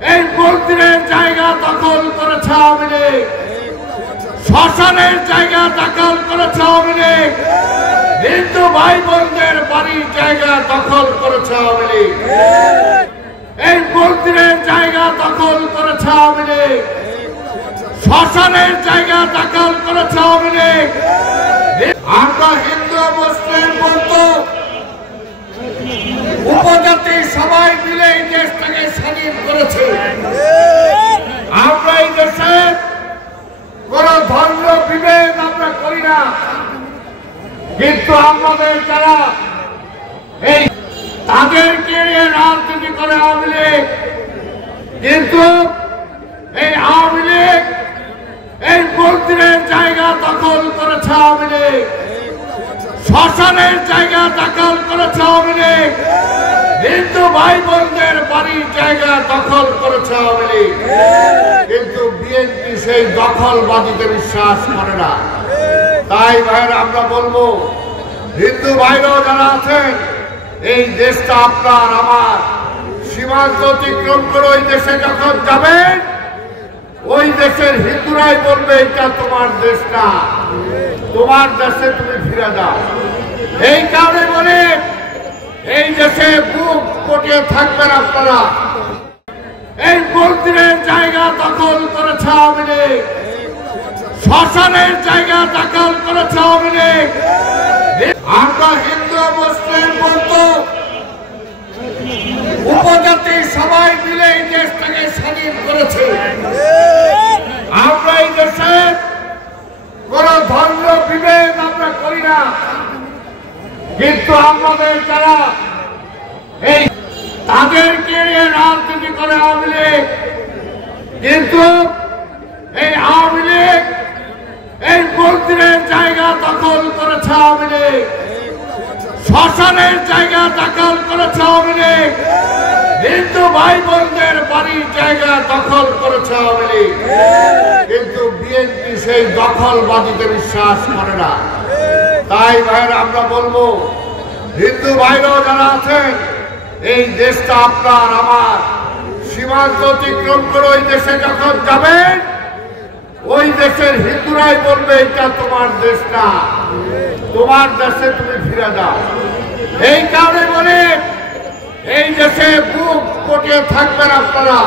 এই মন্দিরের জায়গা দখল করেছে আওয়ামী লীগ, শ্মশানের জায়গা দখল করেছে আওয়ামী লীগ, হিন্দু ভাই বোনদের বাড়ির জায়গা দখল করেছে আওয়ামী লীগ, এই মন্দিরের জায়গা দখল করেছে আওয়ামী লীগ, শ্মশানের জায়গা দখল করেছে আওয়ামী লীগ। আমরা হিন্দু মুসলিম বৌদ্ধ উপজাতি সবাই মিলে এই দেশটাকে স্বাধীন করেছে। আমরা এই দেশে কোন ধর্ম বিভেদ আমরা করি না, কিন্তু আমাদের যারা এই তাদেরকে রাজনীতি করে আওয়ামী লীগ, কিন্তু এই আওয়ামী লীগ এই মন্দিরের জায়গা দখল করেছে আওয়ামী লীগ, শ্মশানের জায়গা দখল করেছে আওয়ামী লীগ, হিন্দু ভাই বোনদের বাড়ির জায়গা দখল করেছে আওয়ামী লীগ, কিন্তু বিএনপি সেই দখলবাদীতে বিশ্বাস করে না। তাই ভাইরা আমরা বলবো, হিন্দু ভাইরাও যারা আছেন, এই দেশটা আপনার আমার, সীমান্ত অতিক্রম করে ওই দেশে যখন যাবেন, ওই দেশের হিন্দুরাই বলবে এটা তোমার দেশ না, তোমার দেশে তুমি ফিরে যাও। এই কারণে বলে এই দেশে বুক পটিয়ে থাকবেন আপনারা। এই মন্দিরের জায়গা দখল করেছে আওয়ামী লীগ, শ্মশানের জায়গা দখল করেছে আওয়ামী লীগ। আমরা হিন্দু মুসলিম বৌদ্ধ উপজাতি সবাই মিলে এই দেশটাকে স্বাধীন করেছে। আমরা এই দেশে কোন ধর্ম বিভেদ আমরা করি না, কিন্তু আমাদের যারা এই তাদেরকে রাজনীতি করে আওয়ামী লীগ, কিন্তু এই আওয়ামী লীগ এই মন্দিরের জায়গা দখল করেছে আওয়ামী লীগ, শ্মশানের জায়গা দখল করেছে আওয়ামী লীগ, হিন্দু ভাই বোনদের বাড়ির জায়গা দখল করেছে আওয়ামী লীগ, কিন্তু বিএনপি সেই দখলবাদীতে বিশ্বাস করে না। তাই ভাইরা আমরা বলবো, হিন্দু ভাইরাও যারা আছেন, এই দেশটা আপনার আমার, সীমান্ত অতিক্রম করে ওই দেশে যখন যাবেন, ওই দেশের হিন্দুরাই বলবে এটা তোমার দেশ না, তোমার দেশে তুমি ফিরে যাও। এই কারণে বলে এই দেশে বুক পটিয়ে থাকবেন আপনারা।